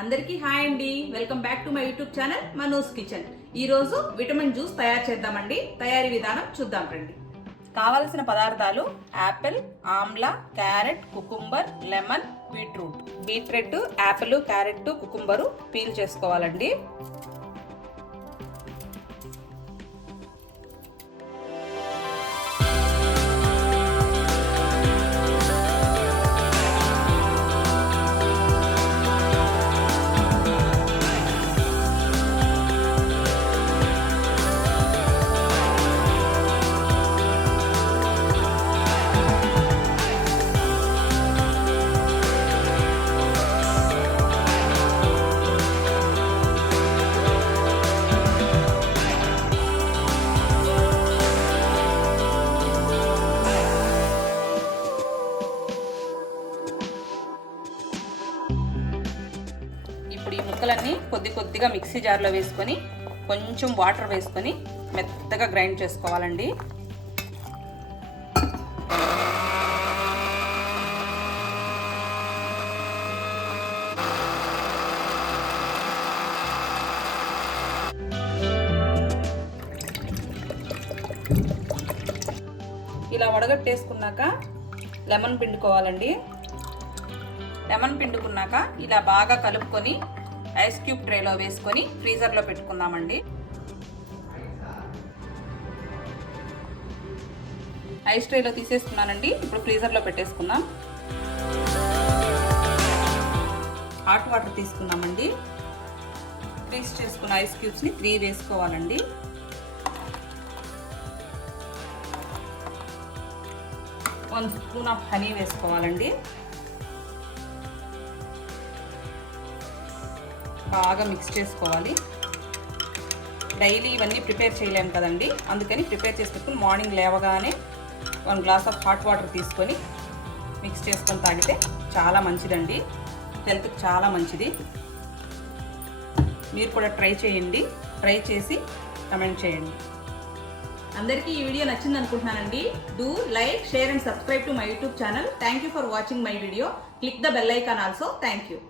అందరికీ హాయ్ అండి, welcome back to my YouTube channel Mano's Kitchen. ఈ రోజు విటమిన్ జ్యూస్ తయారు చేద్దామండి. తయారీ విధానం చూద్దాం రండి. కావలసిన పదార్థాలు Apple, Amla, carrot, cucumber, lemon, beetroot, Apple, carrot, cucumber peel చేసుకోవాలండి. ఇప్పుడు ఈ ముక్కలన్నీ కొద్దిగా మిక్సీ జార్లో వేసుకొని కొంచెం వాటర్ వేసుకొని మెత్తగా గ్రైండ్ చేసుకోవాలండి. ఇలా వడగట్టేసుకున్నాక లెమన్ పిండుకోవాలండి. లెమన్ పిండుకున్నాక ఇలా బాగా కలుపుకొని ఐస్ క్యూబ్ ట్రేలో వేసుకొని ఫ్రీజర్లో పెట్టుకుందామండి. ఐస్ ట్రేలో తీసేసుకున్నానండి. ఇప్పుడు ఫ్రీజర్లో పెట్టేసుకుందాం. హాట్ వాటర్ తీసుకున్నామండి. ఫ్రీజ్ చేసుకున్న ఐస్ క్యూబ్స్ని 3 వేసుకోవాలండి. వన్ స్పూన్ ఆఫ్ హనీ వేసుకోవాలండి. బాగా మిక్స్ చేసుకోవాలి. డైలీ ఇవన్నీ ప్రిపేర్ చేయలేము కదండి, అందుకని ప్రిపేర్ చేసుకుని మార్నింగ్ లేవగానే 1 గ్లాస్ ఆఫ్ హాట్ వాటర్ తీసుకొని మిక్స్ చేసుకొని తాగితే చాలా మంచిదండి. హెల్త్కి చాలా మంచిది. మీరు కూడా ట్రై చేయండి. ట్రై చేసి కమెంట్ చేయండి. అందరికీ ఈ వీడియో నచ్చింది అనుకుంటున్నానండి. Do like, share and subscribe to my YouTube channel. Thank you for watching my video. Click the bell icon also. Thank you.